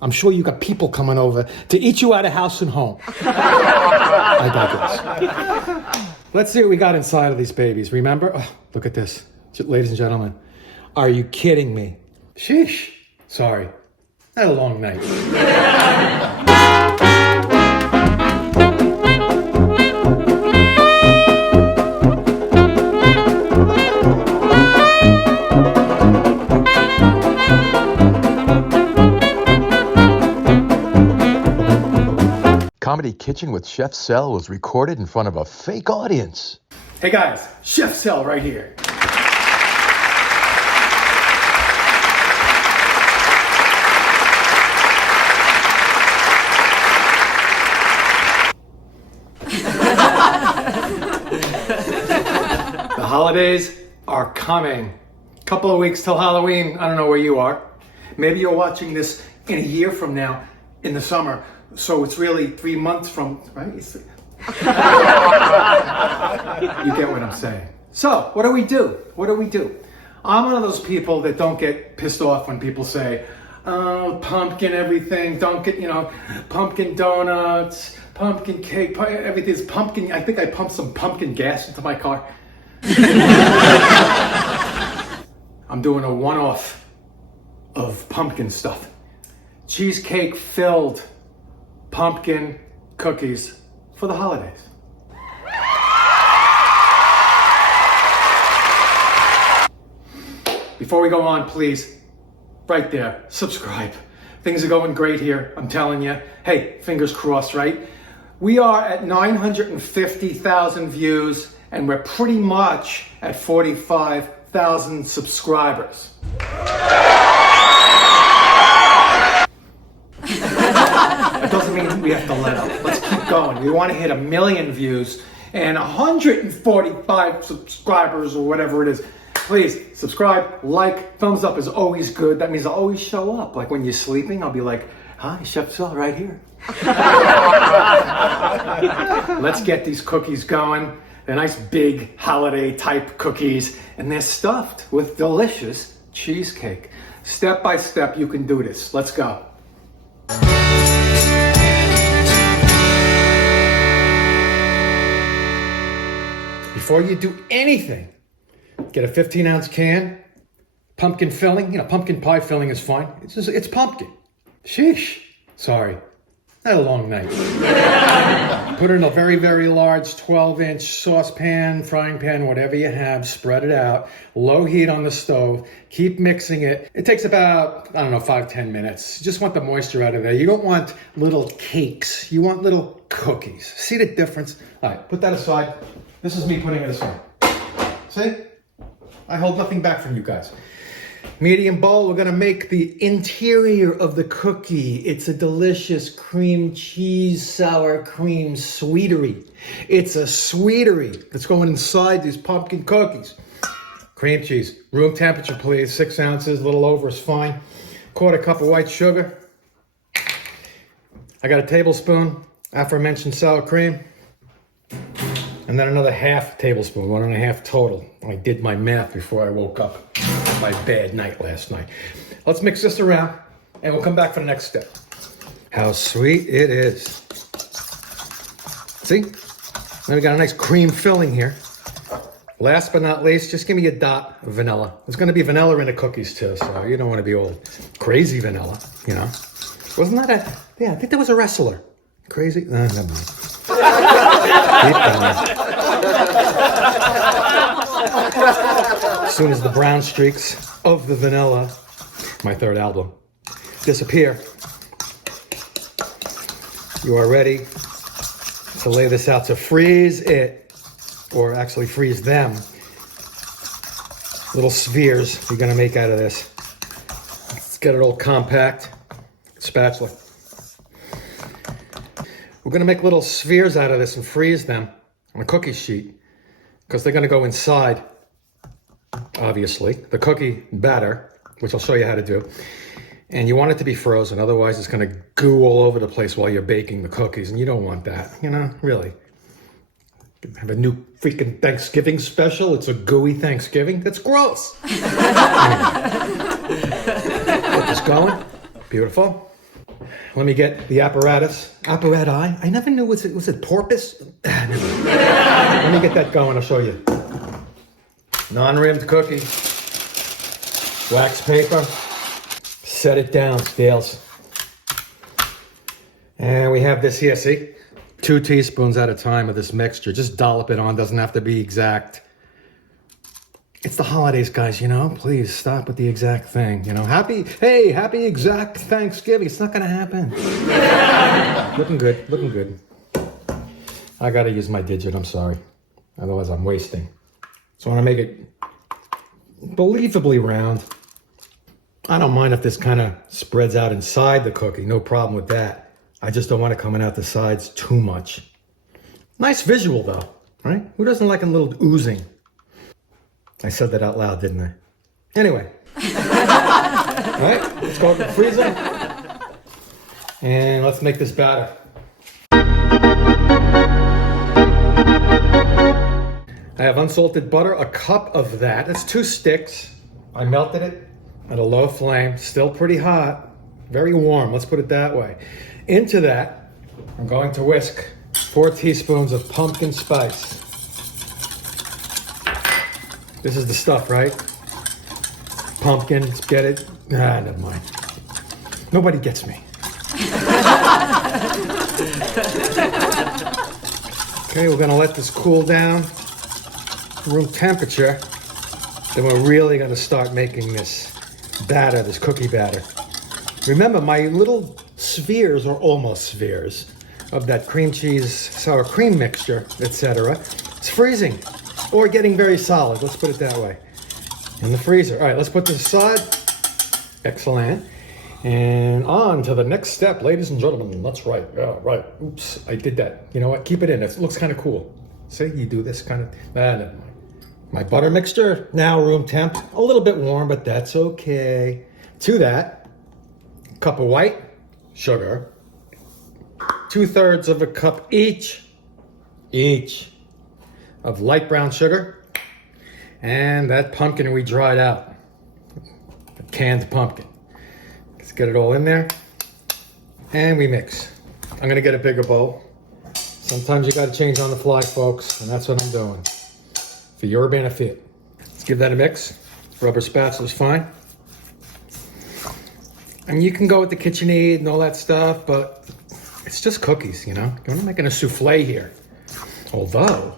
I'm sure you got people coming over to eat you out of house and home. I digress. Let's see what we got inside of these babies. Remember? Oh, look at this. Ladies and gentlemen. Are you kidding me? Sheesh. Sorry. I had a long night. Comedy Kitchen with Chef Sel was recorded in front of a fake audience. Hey guys, Chef Sel right here. The holidays are coming. Couple of weeks till Halloween. I don't know where you are. Maybe you're watching this in a year from now in the summer. So it's really 3 months from, right? You get what I'm saying. So what do we do? What do we do? I'm one of those people that don't get pissed off when people say, oh, pumpkin everything, don't get, pumpkin donuts, pumpkin cake, everything's pumpkin. I think I pumped some pumpkin gas into my car. I'm doing a one-off of pumpkin stuff. Cheesecake filled pumpkin cookies for the holidays. Before we go on, please, right there, subscribe. Things are going great here, I'm telling you. Hey, fingers crossed, right? We are at 950,000 views, and we're pretty much at 45,000 subscribers. That doesn't mean we have to let up. Let's keep going. We want to hit 1 million views and 145 subscribers or whatever it is. Please subscribe, like, thumbs up is always good. That means I'll always show up. Like when you're sleeping, I'll be like, hi, Chef Sel right here. Let's get these cookies going. They're nice big holiday type cookies, and they're stuffed with delicious cheesecake. Step by step, you can do this. Let's go. Before you do anything, get a 15-ounce can, pumpkin filling. Pumpkin pie filling is fine. It's pumpkin. Sheesh. Sorry. I had a long night. Put it in a very, very large 12-inch saucepan, frying pan, whatever you have. Spread it out. Low heat on the stove. Keep mixing it. It takes about, 5-10 minutes. You just want the moisture out of there. You don't want little cakes. You want little cookies. See the difference? All right, put that aside. This is me putting it aside. See? I hold nothing back from you guys. Medium bowl, we're gonna make the interior of the cookie. It's a delicious cream cheese sour cream sweetery. It's a sweetery that's going inside these pumpkin cookies. Cream cheese, room temperature please, 6 ounces, a little over is fine. 1/4 cup of white sugar. I got a tablespoon, aforementioned sour cream. And then another 1/2 tablespoon, 1.5 total. I did my math before I woke up. My bad night last night. Let's mix this around and we'll come back for the next step. How sweet it is. See? Then we got a nice cream filling here. Last but not least, just give me a dot of vanilla. There's gonna be vanilla in the cookies too, so you don't wanna be all crazy vanilla, Wasn't that I think there was a wrestler. Crazy? Never mind. Keep going. As soon as the brown streaks of the vanilla, my third album, disappear, you are ready to lay this out to freeze it, or actually freeze them. Little spheres you're gonna make out of this. Let's get it all compact. Spatula. We're gonna make little spheres out of this and freeze them on a cookie sheet because they're gonna go inside, obviously, the cookie batter, which I'll show you how to do. And you want it to be frozen, otherwise it's gonna goo all over the place while you're baking the cookies, and you don't want that, really. Have a new freaking Thanksgiving special, it's a gooey Thanksgiving, that's gross. Get this going, beautiful. Let me get the apparatus. Apparati? I never knew, was it porpoise? Let me get that going, I'll show you. Non-rimmed cookie. Wax paper. Set it down, scales. And we have this here, see? 2 teaspoons at a time of this mixture. Just dollop it on, doesn't have to be exact. It's the holidays, guys, you know? Please stop with the exact thing, you know? Happy exact Thanksgiving. It's not gonna happen. Looking good, looking good. I gotta use my digit, I'm sorry. Otherwise I'm wasting. So I wanna make it believably round. I don't mind if this kind of spreads out inside the cookie, no problem with that. I just don't want it coming out the sides too much. Nice visual though, right? Who doesn't like a little oozing? I said that out loud, didn't I? Anyway. All right, let's go to the freezer. And let's make this batter. I have unsalted butter, a cup of that. That's 2 sticks. I melted it at a low flame, still pretty hot, very warm, let's put it that way. Into that, I'm going to whisk 4 teaspoons of pumpkin spice. This is the stuff, right? Pumpkin, get it? Never mind. Nobody gets me. Okay, we're gonna let this cool down to room temperature. Then we're really gonna start making this batter, this cookie batter. Remember, my little spheres are almost spheres of that cream cheese, sour cream mixture, etc. It's freezing. Or getting very solid, let's put it that way. In the freezer. All right, let's put this aside. Excellent. And on to the next step, ladies and gentlemen. That's right, yeah, right. Oops, I did that. You know what, keep it in, it looks kind of cool. See, you do this kind of, never mind. My butter mixture, now room temp. A little bit warm, but that's okay. To that, a cup of white sugar. 2/3 of a cup each of light brown sugar, and that pumpkin we dried out, the canned pumpkin. Let's get it all in there, and we mix. I'm gonna get a bigger bowl. Sometimes you gotta change on the fly, folks, and that's what I'm doing, for your benefit. Let's give that a mix. Rubber spatula is fine. And you can go with the KitchenAid and all that stuff, but it's just cookies, you know? You're not making a souffle here. Although,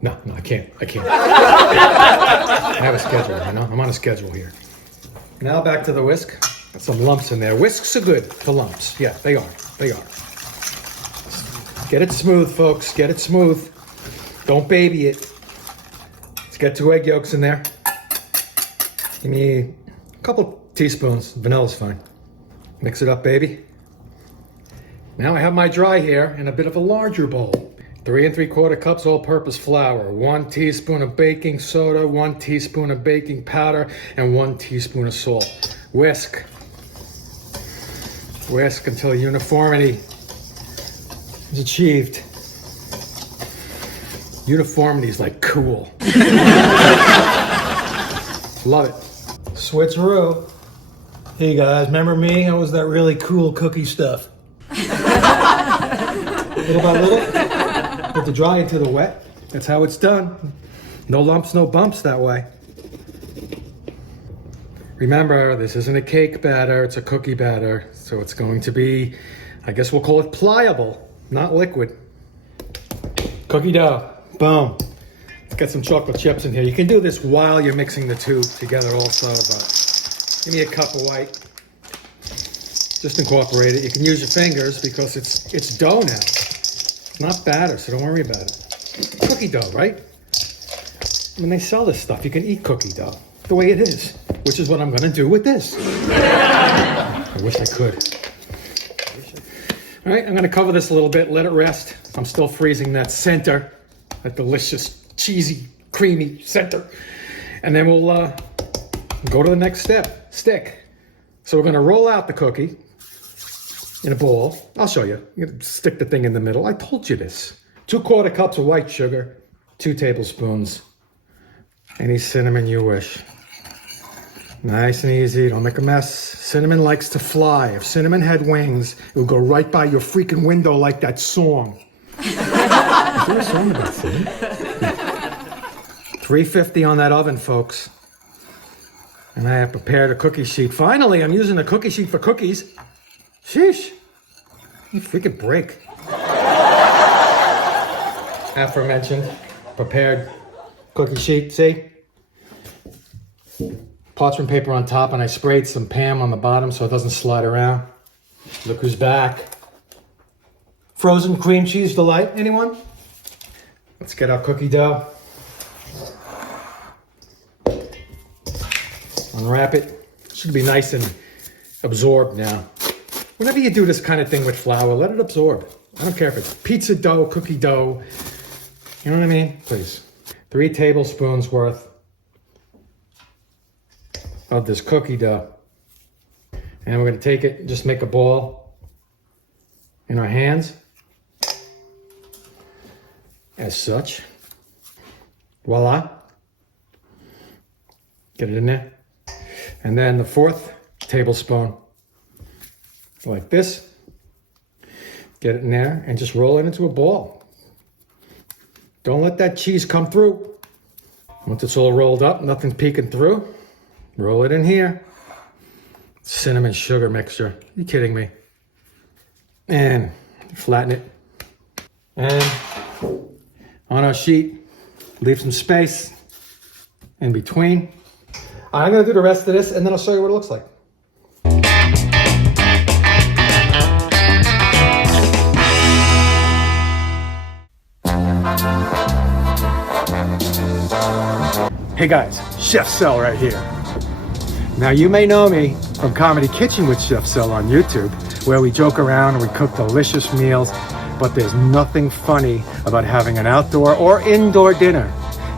no, I can't. I have a schedule, you know? I'm on a schedule here. Now back to the whisk. Got some lumps in there. Whisks are good for lumps. Yeah, they are. They are. Get it smooth, folks. Get it smooth. Don't baby it. Let's get 2 egg yolks in there. Give me a couple teaspoons. Vanilla's fine. Mix it up, baby. Now I have my dry here in a bit of a larger bowl. 3 3/4 cups all-purpose flour, 1 teaspoon of baking soda, 1 teaspoon of baking powder, and 1 teaspoon of salt. Whisk. Whisk until uniformity is achieved. Uniformity is like cool. Love it. Switcheroo. Hey guys, remember me? I was that really cool cookie stuff. Little by little. Put the dry into the wet. That's how it's done. No lumps, no bumps that way. Remember, this isn't a cake batter, it's a cookie batter. So it's going to be, I guess we'll call it pliable, not liquid. Cookie dough, boom. Let's get some chocolate chips in here. You can do this while you're mixing the 2 together also, but give me a cup of white. Just incorporate it. You can use your fingers because it's dough now. It's not batter, so don't worry about it. Cookie dough, right? When they sell this stuff, you can eat cookie dough the way it is, which is what I'm going to do with this. I wish I could. All right, I'm going to cover this a little bit, let it rest. I'm still freezing that center, that delicious, cheesy, creamy center. And then we'll go to the next step, stick. So we're going to roll out the cookie in a bowl. I'll show you. You stick the thing in the middle. I told you this. 2/4 cups of white sugar, 2 tablespoons. Any cinnamon you wish. Nice and easy. Don't make a mess. Cinnamon likes to fly. If Cinnamon had wings, it would go right by your freaking window like that song. Is there a song about Cinnamon? 350 on that oven, folks. And I have prepared a cookie sheet. Finally, I'm using a cookie sheet for cookies. Sheesh. You freaking break. Aforementioned, prepared cookie sheet. See? Parchment paper on top, and I sprayed some Pam on the bottom so it doesn't slide around. Look who's back. Frozen cream cheese delight, anyone? Let's get our cookie dough. Unwrap it. Should be nice and absorbed now. Whenever you do this kind of thing with flour, let it absorb. I don't care if it's pizza dough, cookie dough. You know what I mean? Please. 3 tablespoons worth of this cookie dough. And we're going to take it and just make a ball in our hands. As such. Voila. Get it in there. And then the 4th tablespoon, like this. Get it in there and just roll it into a ball. Don't let that cheese come through. Once it's all rolled up, nothing's peeking through, roll it in here. Cinnamon sugar mixture. Are you kidding me? And flatten it. And on our sheet, leave some space in between. I'm going to do the rest of this and then I'll show you what it looks like. Hey guys, Chef Cell right here. Now you may know me from Comedy Kitchen with Chef Cell on YouTube, where we joke around and we cook delicious meals, but there's nothing funny about having an outdoor or indoor dinner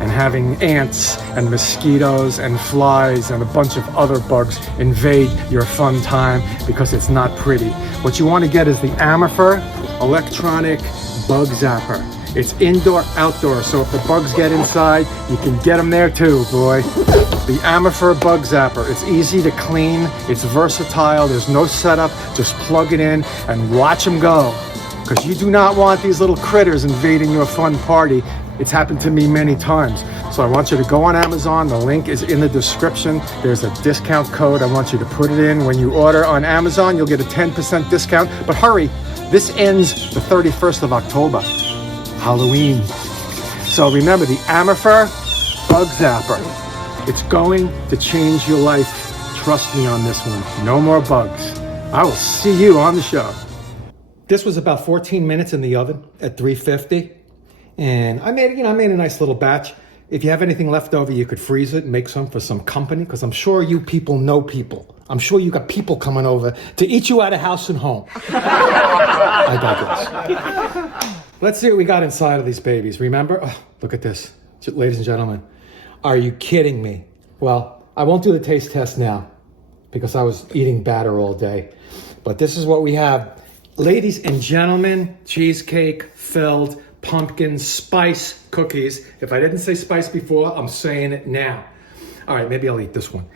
and having ants and mosquitoes and flies and a bunch of other bugs invade your fun time because it's not pretty. What you want to get is the Amafer electronic bug zapper. It's indoor, outdoor, so if the bugs get inside, you can get them there too, boy. The Amafer Bug Zapper. It's easy to clean, it's versatile, there's no setup, just plug it in and watch them go. Because you do not want these little critters invading your fun party. It's happened to me many times. So I want you to go on Amazon, the link is in the description. There's a discount code, I want you to put it in. When you order on Amazon, you'll get a 10% discount, but hurry, this ends the 31st of October. Halloween. So remember the Amafer Bug Zapper. It's going to change your life. Trust me on this one. No more bugs. I will see you on the show. This was about 14 minutes in the oven at 350. And I made a nice little batch. If you have anything left over, you could freeze it and make some for some company, because I'm sure you people know people. I'm sure you got people coming over to eat you out of house and home. I digress. Let's see what we got inside of these babies. Remember? Oh, look at this, ladies and gentlemen. Are you kidding me? Well, I won't do the taste test now because I was eating batter all day. But this is what we have. Ladies and gentlemen, cheesecake filled pumpkin spice cookies. If I didn't say spice before, I'm saying it now. All right, maybe I'll eat this one.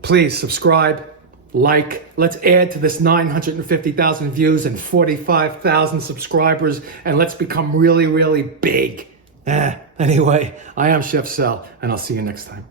Please subscribe. Like, let's add to this 950,000 views and 45,000 subscribers, and let's become really, really big. Anyway, I am Chef Cell, and I'll see you next time.